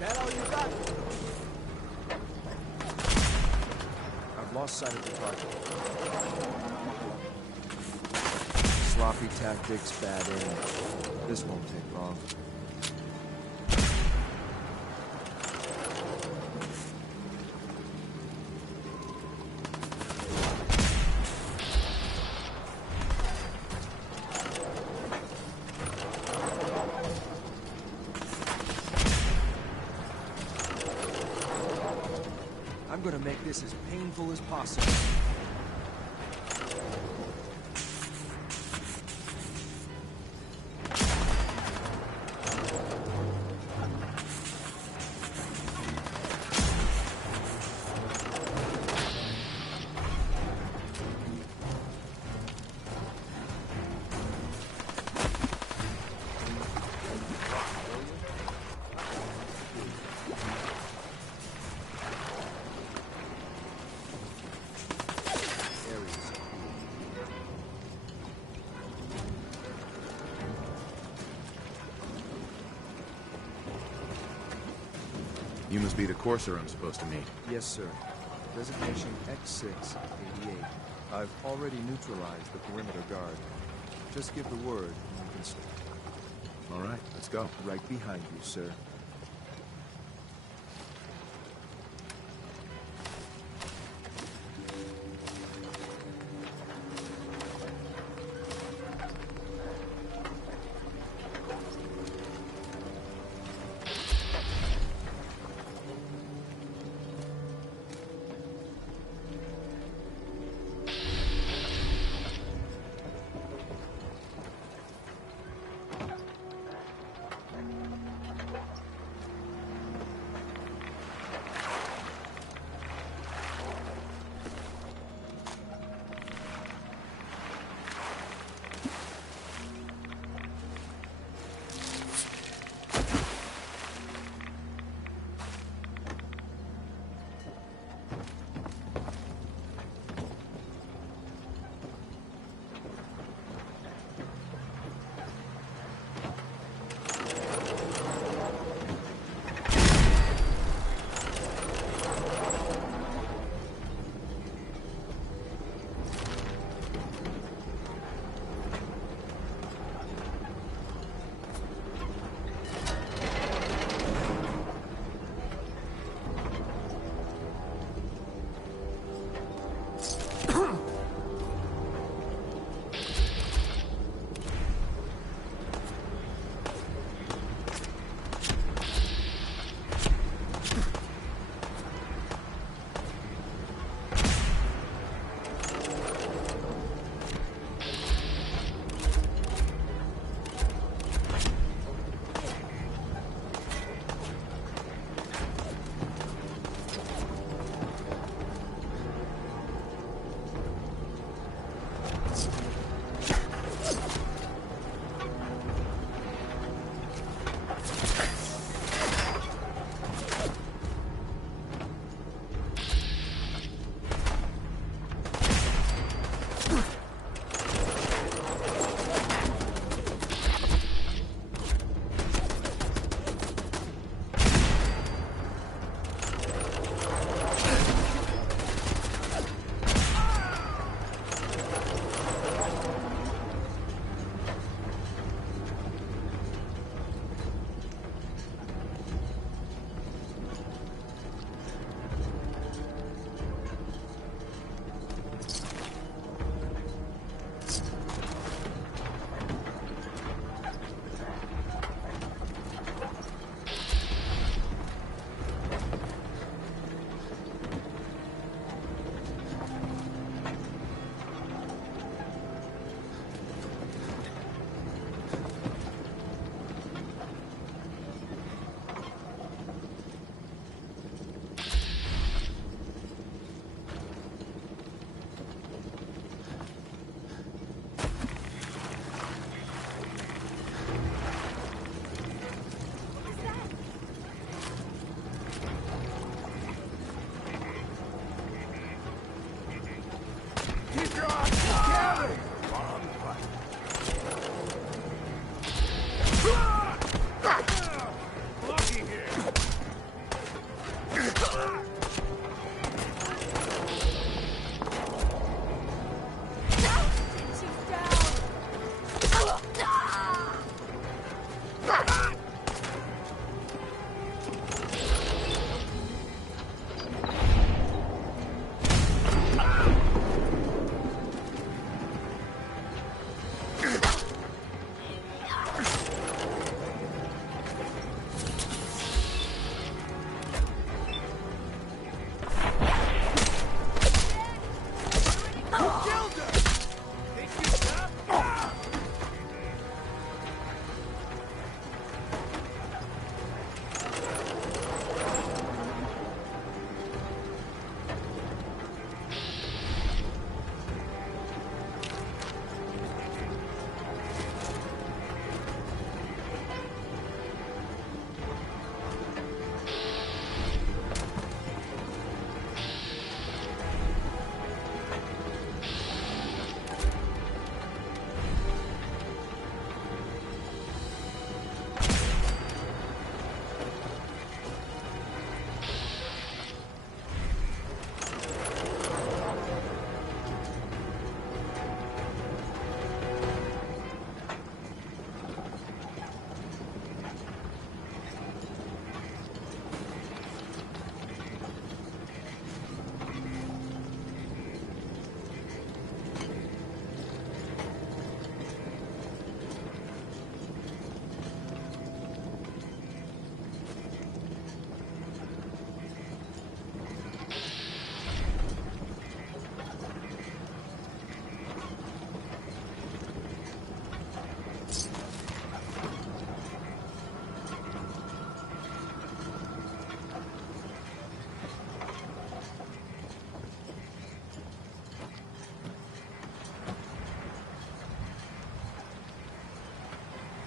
That all you got? I've lost sight of the target. Sloppy tactics, bad aim. This won't take long. I'm gonna make this as painful as possible. You must be the courser I'm supposed to meet. Yes, sir. Designation X688. I've already neutralized the perimeter guard. Just give the word and we can start. All right, let's go. Right behind you, sir.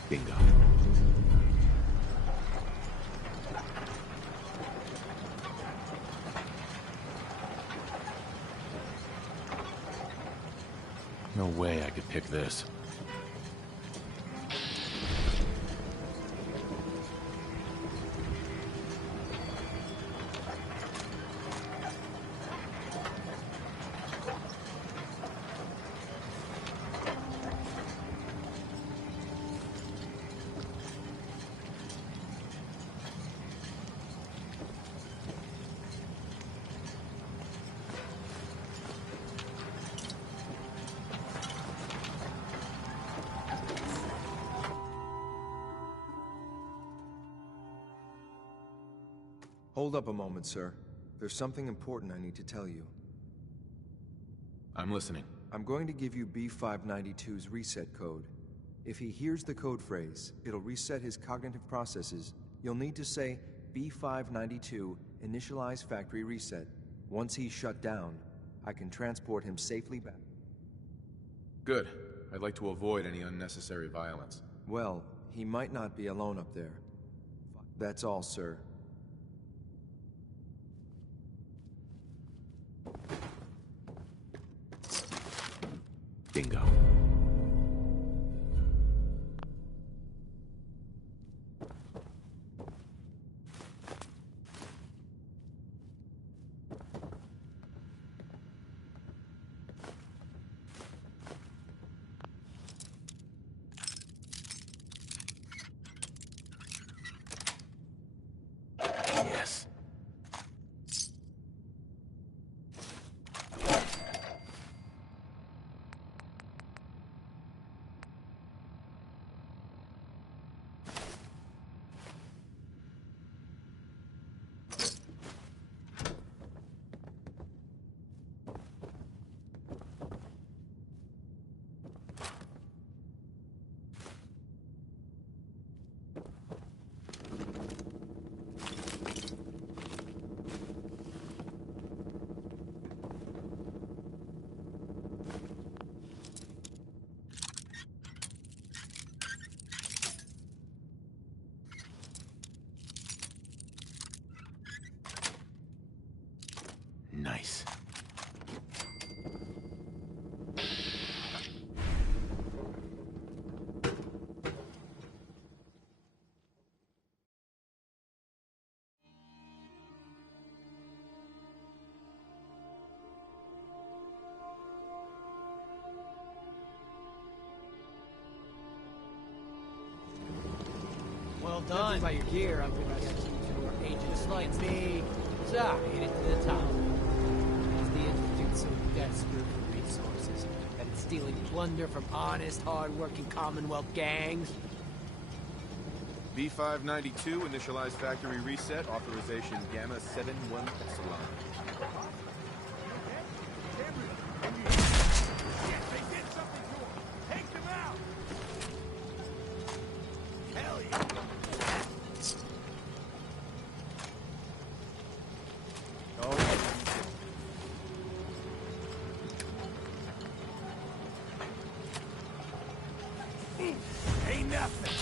Bingo. No way I could pick this. Hold up a moment, sir. There's something important I need to tell you. I'm listening. I'm going to give you B592's reset code. If he hears the code phrase, it'll reset his cognitive processes. You'll need to say, B592, initialize factory reset. Once he's shut down, I can transport him safely back. Good. I'd like to avoid any unnecessary violence. Well, he might not be alone up there. That's all, sir. Bingo. Yes. Nice. Well done. By your gear, I'm gonna get you to agents like me. So, made it to the top. Is the Institute so desperate for resources that it's stealing plunder from honest, hard-working Commonwealth gangs? B592, initialize factory reset, authorization Gamma 71 Epsilon. Ain't nothing.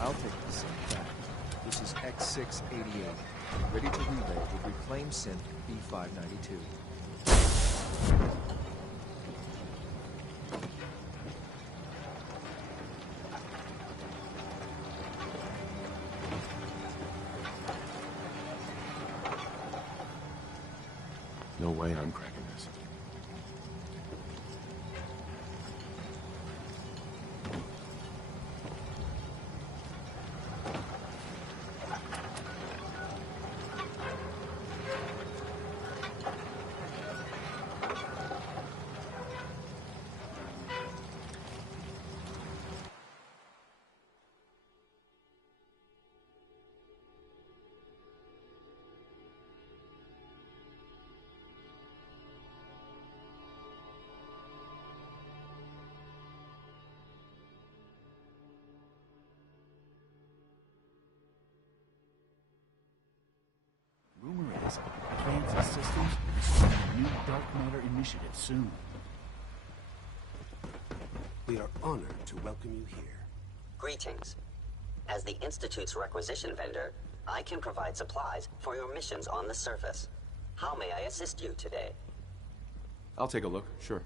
I'll take this back. This is X688, ready to relay with reclaimed synth B592. No way I'm cracking this. these advanced systems, a new dark matter initiative soon. We are honored to welcome you here. Greetings. As the Institute's requisition vendor, I can provide supplies for your missions on the surface. How may I assist you today? I'll take a look, sure.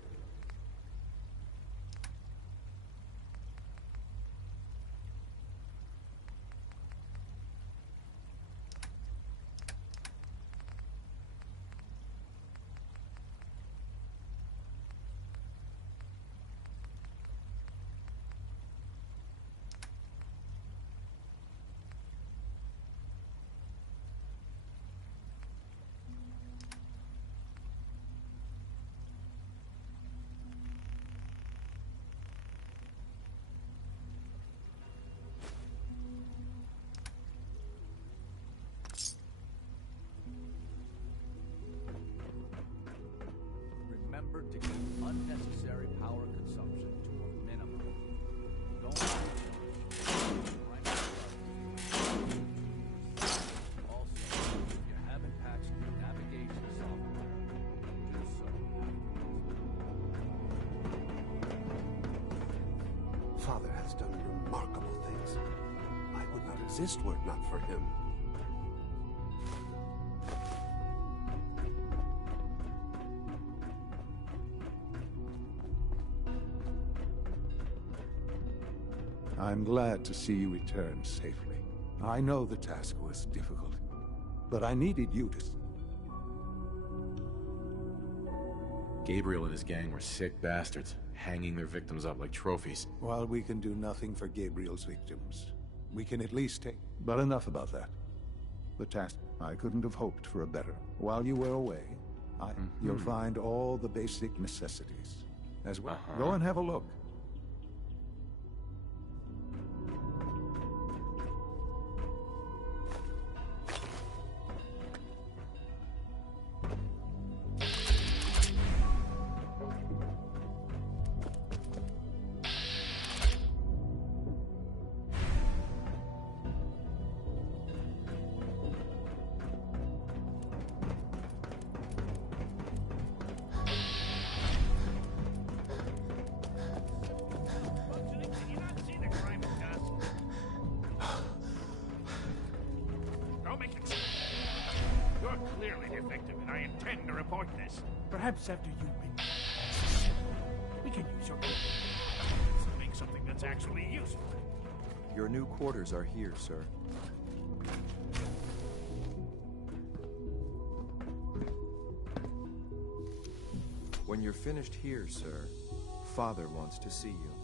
Remember to keep unnecessary power consumption to a minimum. Don't also, if you haven't patched your navigation software, do so. Father has done remarkable things. I would not exist were it not for him. I'm glad to see you return safely. I know the task was difficult, but I needed you to... Gabriel and his gang were sick bastards, hanging their victims up like trophies. While we can do nothing for Gabriel's victims, we can at least take... But enough about that. The task, I couldn't have hoped for a better. While you were away, you'll find all the basic necessities as well. Go and have a look. Perhaps after you've been... we can use your... to make something that's actually useful. Your new quarters are here, sir. When you're finished here, sir, Father wants to see you.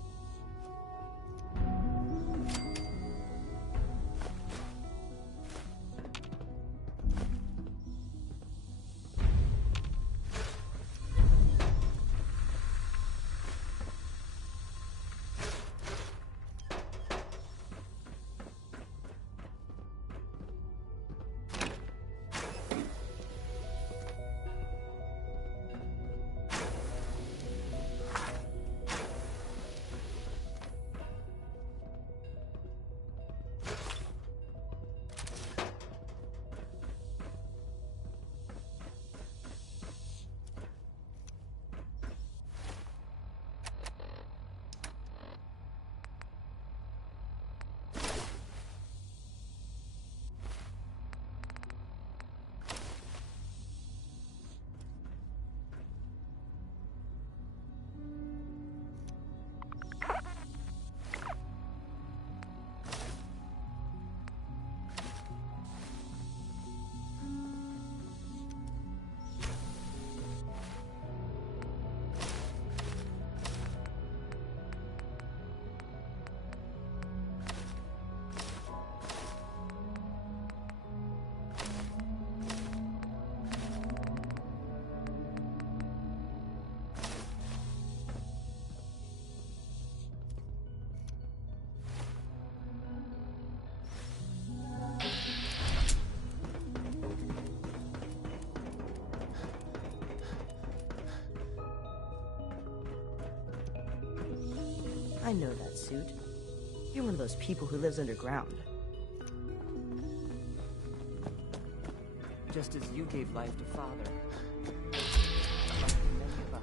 I know that suit. You're one of those people who lives underground. Just as you gave life to Father. Like many of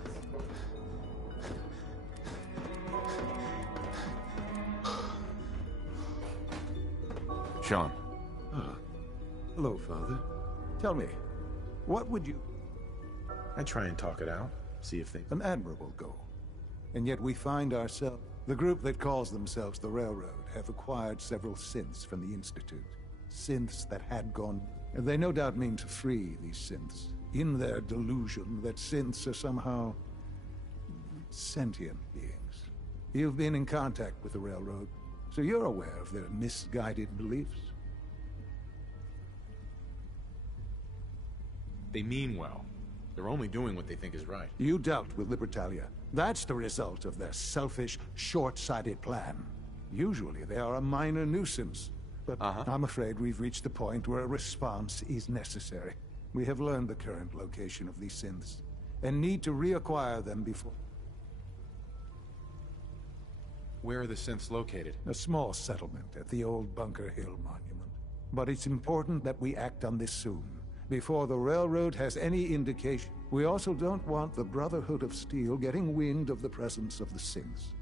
us. Sean. Ah. Hello, Father. Tell me, what would you... I try and talk it out, see if things... An admirable goal. And yet we find ourselves... The group that calls themselves the Railroad have acquired several synths from the Institute. Synths that had gone... And they no doubt mean to free these synths, in their delusion that synths are somehow... sentient beings. You've been in contact with the Railroad, so you're aware of their misguided beliefs. They mean well. They're only doing what they think is right. You dealt with Libertalia. That's the result of their selfish, short-sighted plan. Usually they are a minor nuisance, but I'm afraid we've reached the point where a response is necessary. We have learned the current location of these synths, and need to reacquire them before... Where are the synths located? A small settlement at the old Bunker Hill monument. But it's important that we act on this soon, before the Railroad has any indication. We also don't want the Brotherhood of Steel getting wind of the presence of the synths.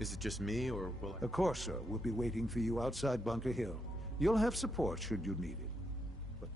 Is it just me, or will I... A Corsair will be waiting for you outside Bunker Hill. You'll have support should you need it. But...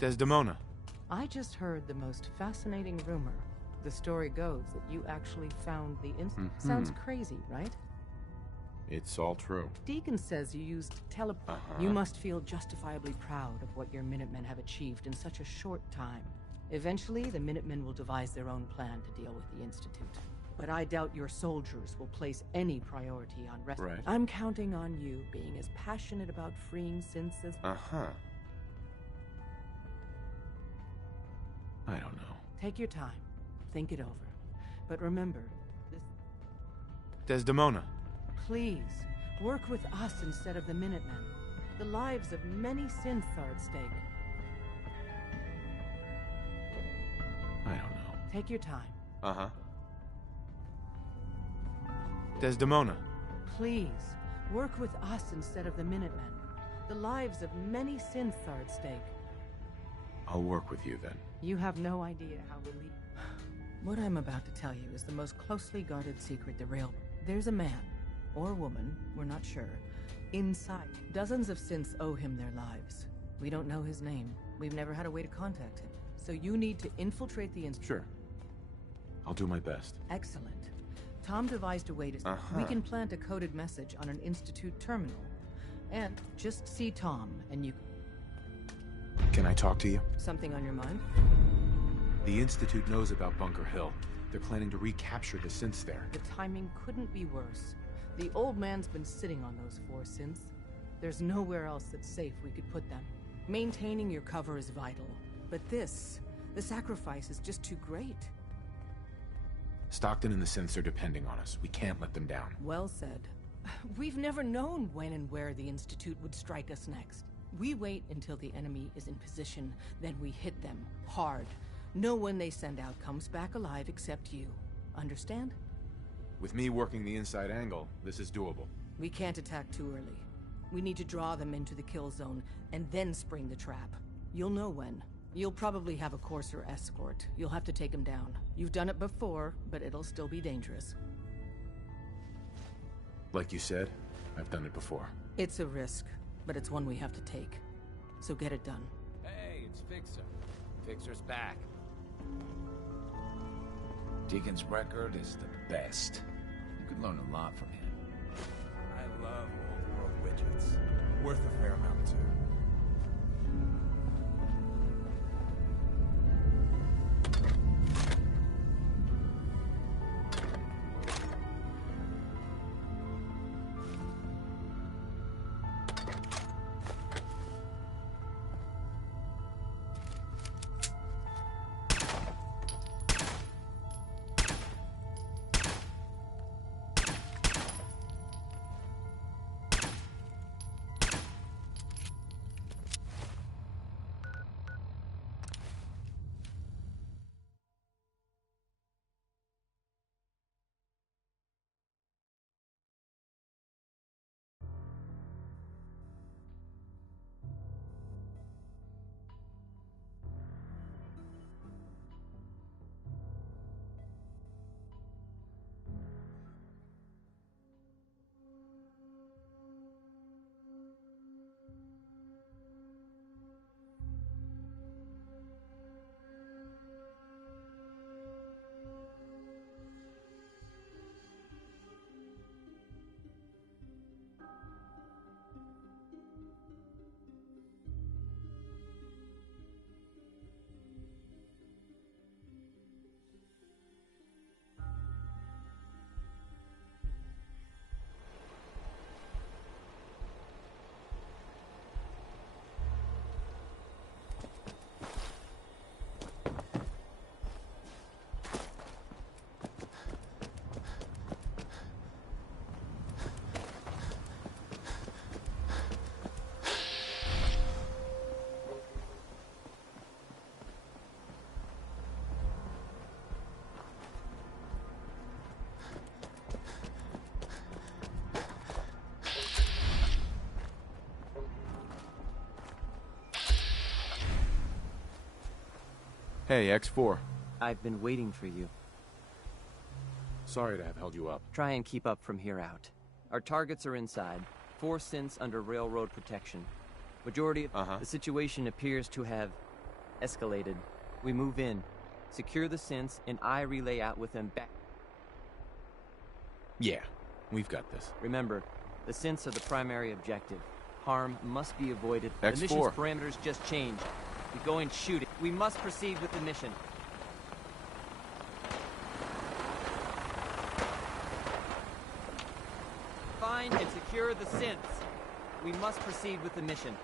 Desdemona. I just heard the most fascinating rumor. The story goes that you actually found the Sounds crazy, right? It's all true. Deacon says you used You must feel justifiably proud of what your Minutemen have achieved in such a short time. Eventually, the Minutemen will devise their own plan to deal with the Institute. But I doubt your soldiers will place any priority on rescue. Right. I'm counting on you being as passionate about freeing synths as... I don't know. Take your time. Think it over. But remember, this... Desdemona. Please, work with us instead of the Minutemen. The lives of many synths are at stake. I don't know. Take your time. Desdemona. Please, work with us instead of the Minutemen. The lives of many synths are at stake. I'll work with you then. You have no idea how relieved... What I'm about to tell you is the most closely guarded secret the Railroad... There's a man, or woman, we're not sure, inside. Dozens of synths owe him their lives. We don't know his name. We've never had a way to contact him. So you need to infiltrate the Institute. Sure. I'll do my best. Excellent. Tom devised a way to... We can plant a coded message on an Institute terminal. And just see Tom, and you... Can I talk to you? Something on your mind? The Institute knows about Bunker Hill. They're planning to recapture the synths there. The timing couldn't be worse. The old man's been sitting on those 4 synths. There's nowhere else that's safe we could put them. Maintaining your cover is vital. But the sacrifice is just too great. Stockton and the synths are depending on us. We can't let them down. Well said. We've never known when and where the Institute would strike us next. We wait until the enemy is in position, then we hit them hard. No one they send out comes back alive except you. Understand? With me working the inside angle, this is doable. We can't attack too early. We need to draw them into the kill zone, and then spring the trap. You'll know when. You'll probably have a Corsair escort. You'll have to take him down. You've done it before, but it'll still be dangerous. Like you said, I've done it before. It's a risk, but it's one we have to take. So get it done. Hey, it's Fixer. Fixer's back. Deacon's record is the best. You could learn a lot from him. I love old world widgets. Worth a fair amount, too. Hey, X4. I've been waiting for you. Sorry to have held you up. Try and keep up from here out. Our targets are inside. 4 synths under railroad protection. Majority of the situation appears to have escalated. We move in, secure the synths, and I relay out with them back. Yeah, we've got this. Remember, the synths are the primary objective. Harm must be avoided. X4. The mission's parameters just changed. We go and shoot it. We must proceed with the mission. Find and secure the synths. We must proceed with the mission.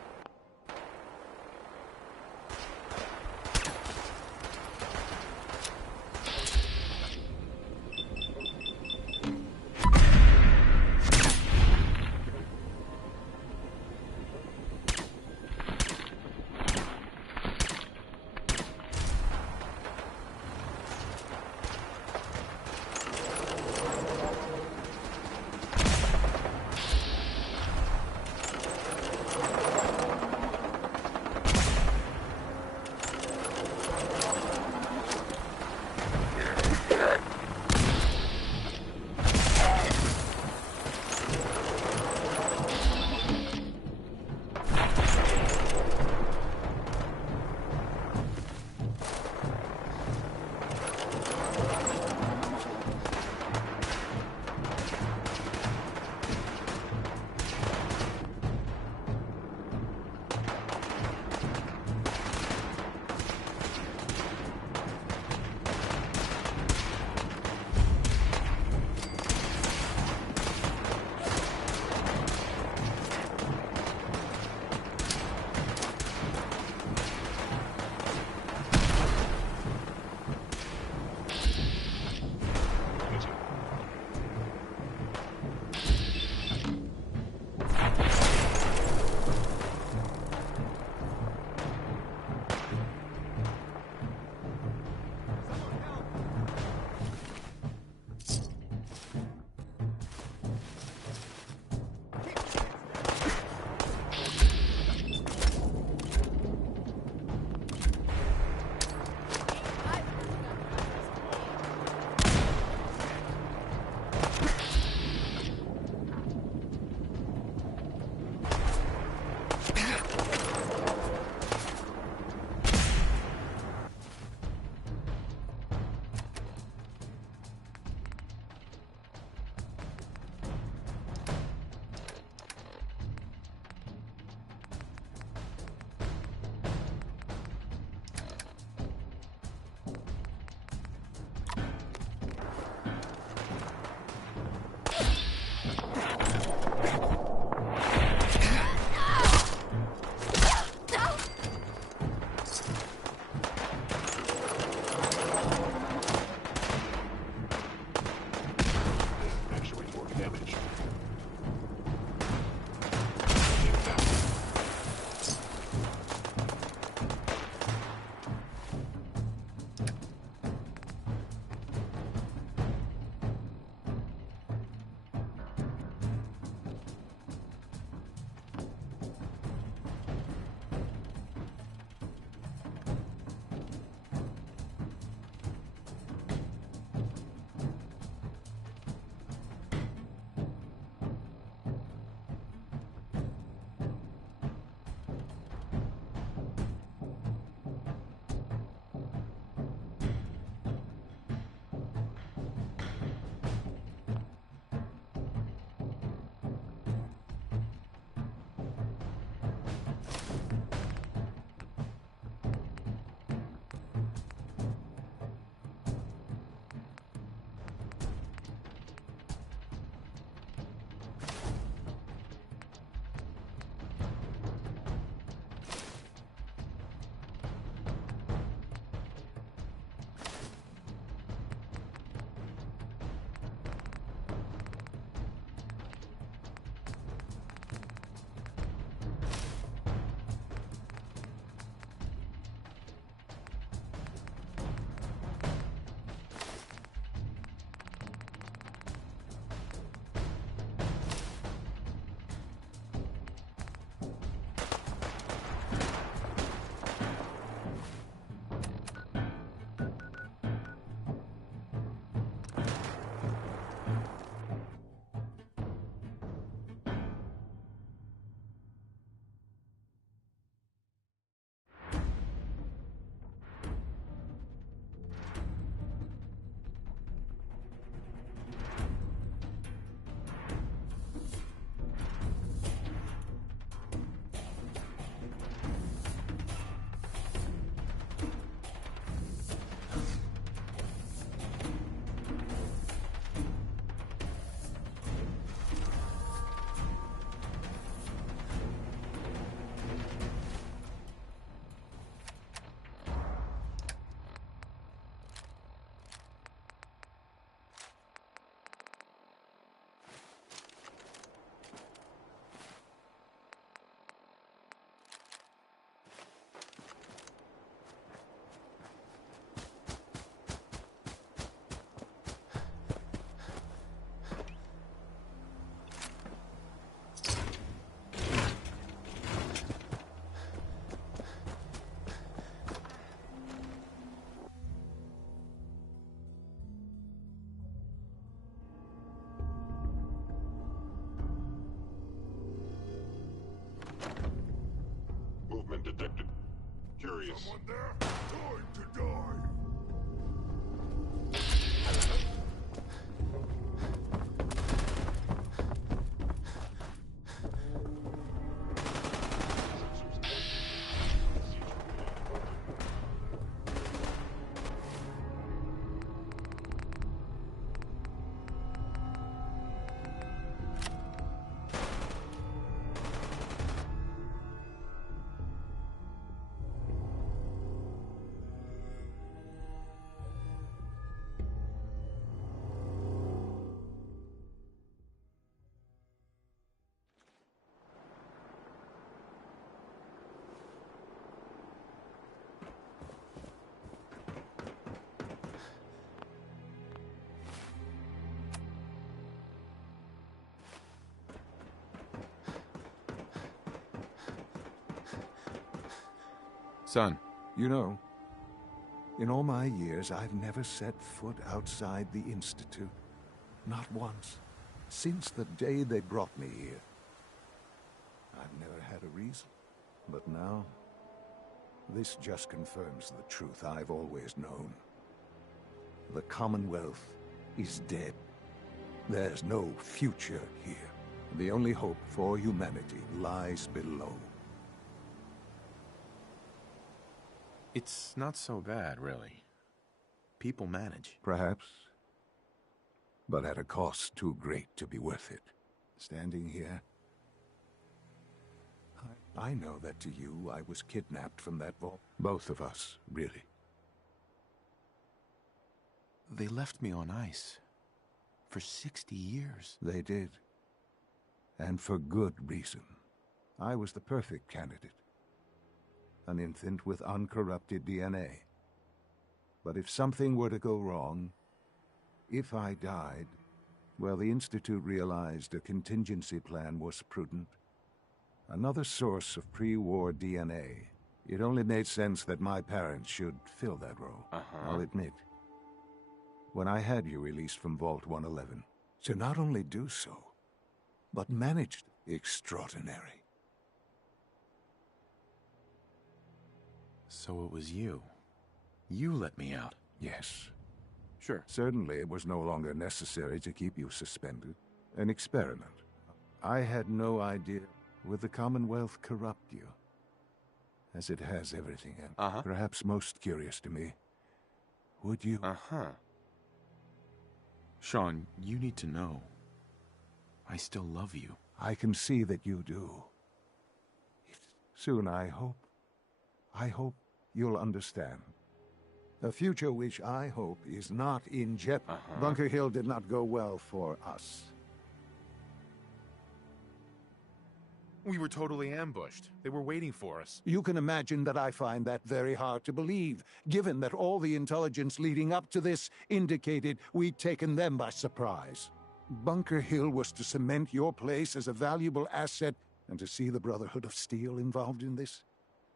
serious. Someone there? Time to die! Son. You know, in all my years, I've never set foot outside the Institute. Not once. Since the day they brought me here. I've never had a reason. But now, this just confirms the truth I've always known. The Commonwealth is dead. There's no future here. The only hope for humanity lies below. It's not so bad, really. People manage. Perhaps. But at a cost too great to be worth it. Standing here, I know that to you, I was kidnapped from that vault. Both of us, really. They left me on ice. For 60 years. They did. And for good reason. I was the perfect candidate. An infant with uncorrupted DNA. But if something were to go wrong, if I died, well, the Institute realized a contingency plan was prudent. Another source of pre-war DNA. It only made sense that my parents should fill that role. I'll admit. When I had you released from Vault 111, to not only do so, but managed extraordinary. So it was you. You let me out. Yes. Sure. Certainly it was no longer necessary to keep you suspended. An experiment. I had no idea. Would the Commonwealth corrupt you? As it has everything, and perhaps most curious to me, would you? Sean, you need to know. I still love you. I can see that you do. Soon, I hope you'll understand. A future which I hope is not in jeopardy. Bunker Hill did not go well for us. We were totally ambushed. They were waiting for us. You can imagine that I find that very hard to believe, given that all the intelligence leading up to this indicated we'd taken them by surprise. Bunker Hill was to cement your place as a valuable asset, and to see the Brotherhood of Steel involved in this?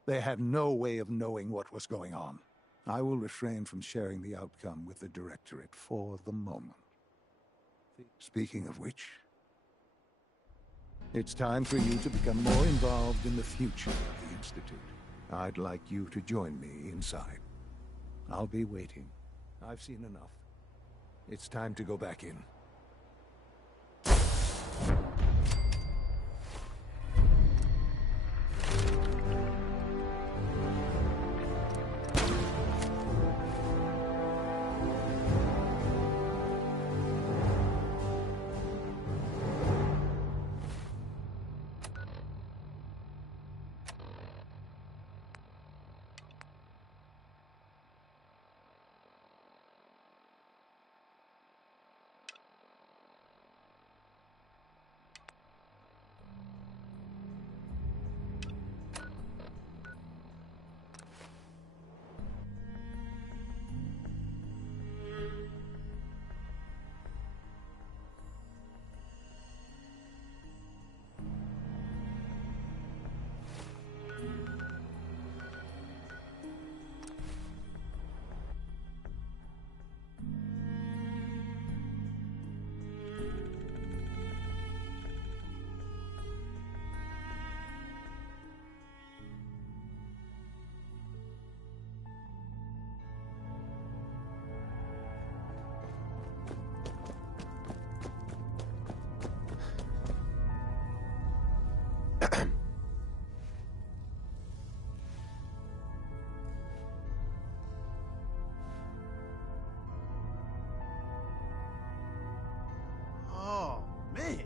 They had no way of knowing what was going on. I will refrain from sharing the outcome with the Directorate for the moment. Speaking of which, it's time for you to become more involved in the future of the Institute. I'd like you to join me inside. I'll be waiting. I've seen enough. It's time to go back in.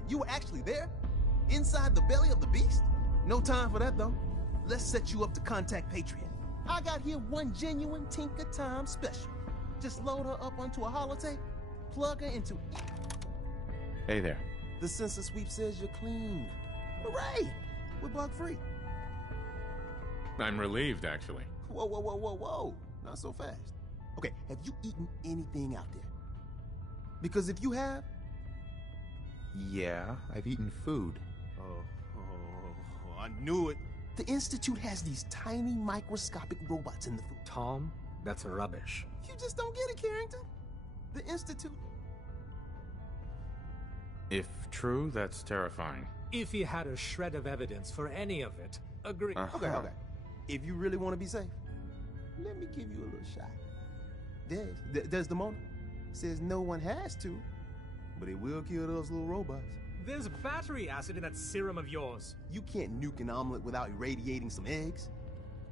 You were actually there? Inside the belly of the beast? No time for that, though. Let's set you up to contact Patriot. I got here one genuine Tinker Time special. Just load her up onto a holotape, plug her into... Hey there. The sensor sweep says you're clean. Hooray! We're bug-free. I'm relieved, actually. Whoa, whoa, whoa, whoa, whoa. Not so fast. Okay, have you eaten anything out there? Because if you have... Yeah, I've eaten food. I knew it. The Institute has these tiny microscopic robots in the food. Tom, that's rubbish. You just don't get it, Carrington. The Institute... If true, that's terrifying. If he had a shred of evidence for any of it, agree. Okay. If you really want to be safe, let me give you a little shot. Desdemona says no one has to, but it will kill those little robots. There's battery acid in that serum of yours. You can't nuke an omelet without irradiating some eggs.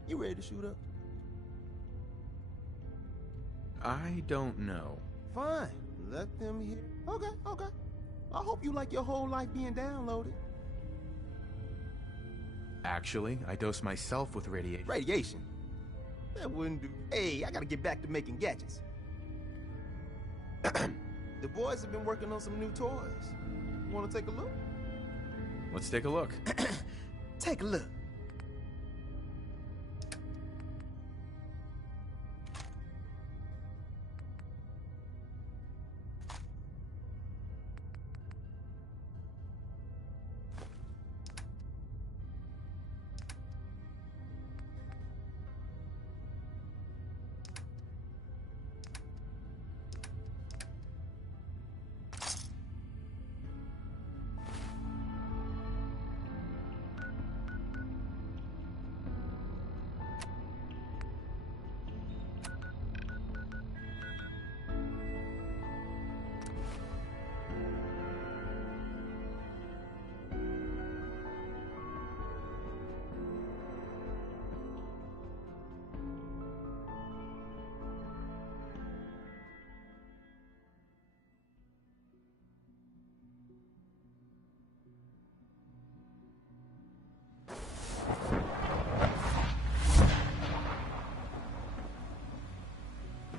You ready to shoot up? I don't know. Fine. Let them hear. Okay. I hope you like your whole life being downloaded. Actually, I dose myself with radiation. Radiation? That wouldn't do. Hey, I gotta get back to making gadgets. The boys have been working on some new toys. Want to take a look? Let's take a look. Take a look.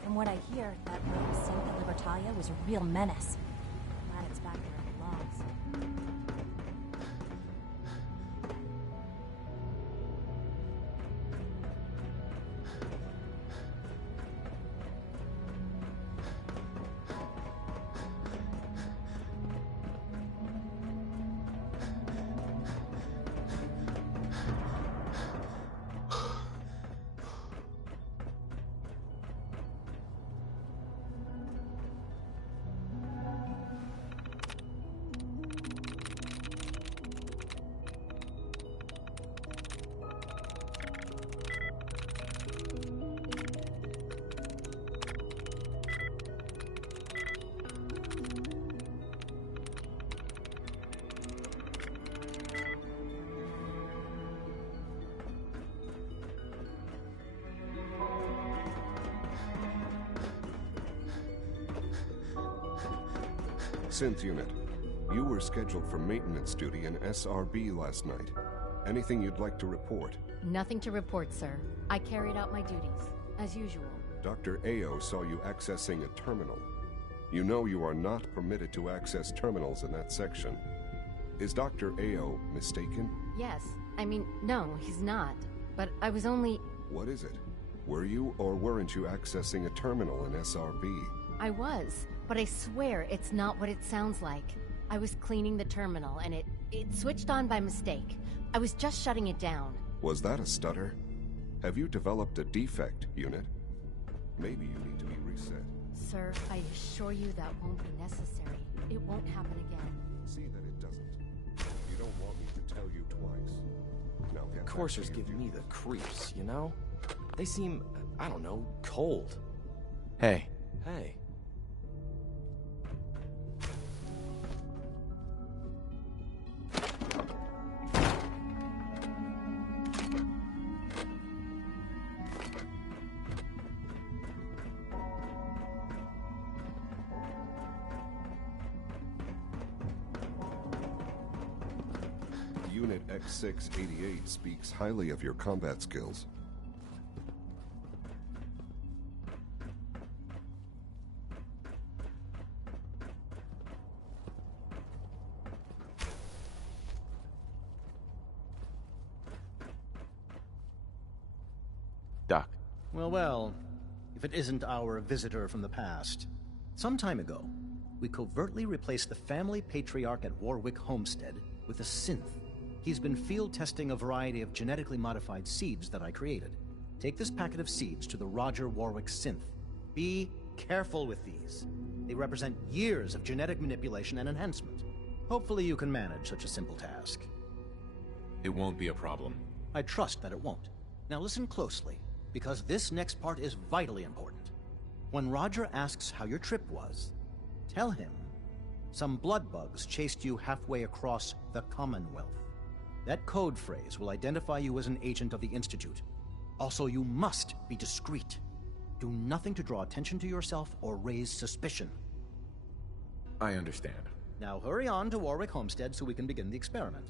From what I hear, that rogue synth at Libertalia was a real menace. Glad it's back where it belongs. Synth Unit, you were scheduled for maintenance duty in SRB last night. Anything you'd like to report? Nothing to report, sir. I carried out my duties, as usual. Dr. Ao saw you accessing a terminal. You know you are not permitted to access terminals in that section. Is Dr. Ao mistaken? Yes. I mean, no, he's not. But I was only... What is it? Were you or weren't you accessing a terminal in SRB? I was, but I swear it's not what it sounds like. I was cleaning the terminal, and it switched on by mistake. I was just shutting it down. Was that a stutter? Have you developed a defect, Unit? Maybe you need to be reset. Sir, I assure you that won't be necessary. It won't happen again. See that it doesn't. You don't want me to tell you twice. Now get Coursers give me the creeps, you know? They seem, I don't know, cold. Hey. Hey. Unit X688 speaks highly of your combat skills. Doc. Well, if it isn't our visitor from the past. Some time ago, we covertly replaced the family patriarch at Warwick Homestead with a synth. He's been field testing a variety of genetically modified seeds that I created. Take this packet of seeds to the Roger Warwick synth. Be careful with these. They represent years of genetic manipulation and enhancement. Hopefully you can manage such a simple task. It won't be a problem. I trust that it won't. Now listen closely, because this next part is vitally important. When Roger asks how your trip was, tell him some blood bugs chased you halfway across the Commonwealth. That code phrase will identify you as an agent of the Institute. Also, you must be discreet. Do nothing to draw attention to yourself or raise suspicion. I understand. Now hurry on to Warwick Homestead so we can begin the experiment.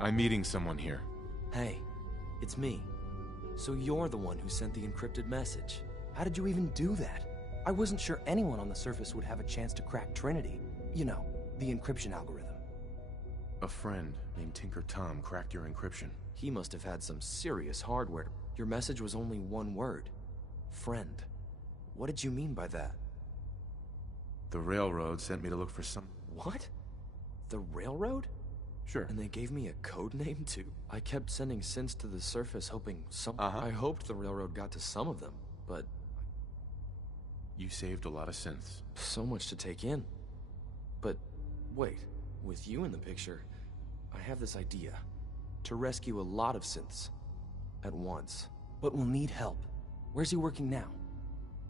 I'm meeting someone here. Hey, it's me. So you're the one who sent the encrypted message. How did you even do that? I wasn't sure anyone on the surface would have a chance to crack Trinity. You know, the encryption algorithm. A friend named Tinker Tom cracked your encryption. He must have had some serious hardware. Your message was only one word. Friend. What did you mean by that? The Railroad sent me to look for some... What? The Railroad? Sure. And they gave me a code name too? I kept sending synths to the surface hoping I hoped the Railroad got to some of them, but... You saved a lot of synths. So much to take in. But, wait. With you in the picture, I have this idea. To rescue a lot of synths. At once. But we'll need help. Where's he working now?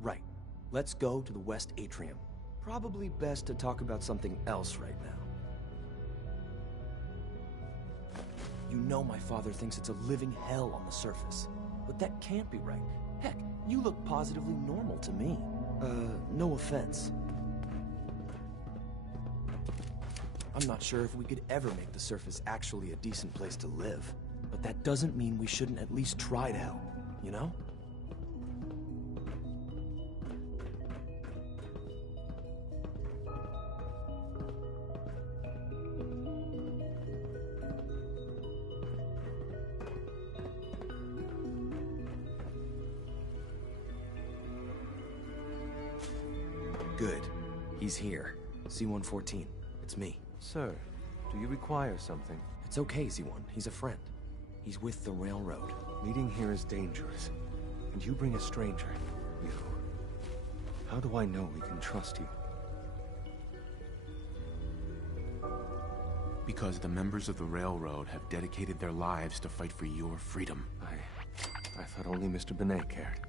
Right. Let's go to the West Atrium. Probably best to talk about something else right now. You know my father thinks it's a living hell on the surface. But that can't be right. Heck, you look positively normal to me. No offense. I'm not sure if we could ever make the surface actually a decent place to live. But that doesn't mean we shouldn't at least try to help, you know? Good. He's here. C-114. It's me. Sir, do you require something? It's okay, Z1. He's a friend. He's with the Railroad. Meeting here is dangerous. And you bring a stranger. You. How do I know we can trust you? Because the members of the Railroad have dedicated their lives to fight for your freedom. I thought only Mr. Benet cared.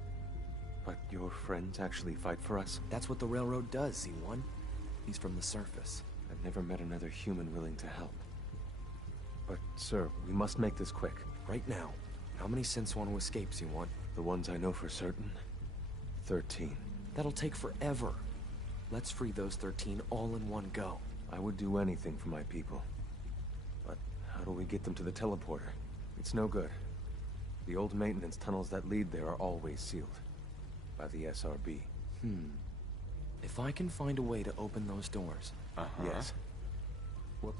But your friends actually fight for us? That's what the Railroad does, Z1. He's from the surface. I've never met another human willing to help. But, sir, we must make this quick. Right now, how many synths want to escape, Z1? The ones I know for certain? 13. That'll take forever. Let's free those 13 all in one go. I would do anything for my people. But how do we get them to the teleporter? It's no good. The old maintenance tunnels that lead there are always sealed. By the SRB. If I can find a way to open those doors... Yes. What?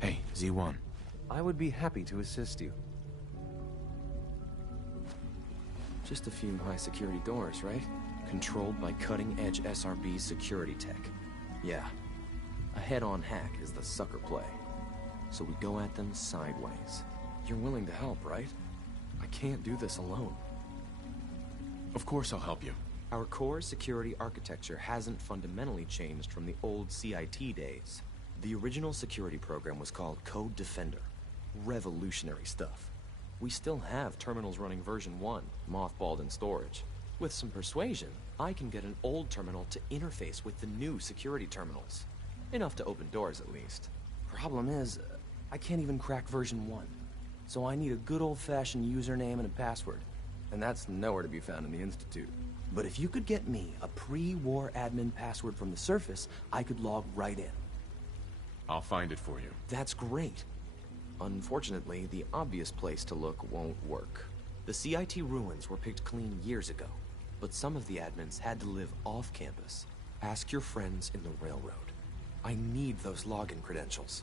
Hey, Z1. I would be happy to assist you. Just a few high-security doors, right? Controlled by cutting-edge SRB security tech. Yeah. A head-on hack is the sucker play. So we go at them sideways. You're willing to help, right? I can't do this alone. Of course I'll help you. Our core security architecture hasn't fundamentally changed from the old CIT days. The original security program was called Code Defender. Revolutionary stuff. We still have terminals running version 1, mothballed in storage. With some persuasion, I can get an old terminal to interface with the new security terminals. Enough to open doors, at least. Problem is, I can't even crack version 1. So I need a good old-fashioned username and a password. And that's nowhere to be found in the Institute. But if you could get me a pre-war admin password from the surface, I could log right in. I'll find it for you. That's great. Unfortunately, the obvious place to look won't work. The CIT ruins were picked clean years ago, but some of the admins had to live off campus. Ask your friends in the Railroad. I need those login credentials.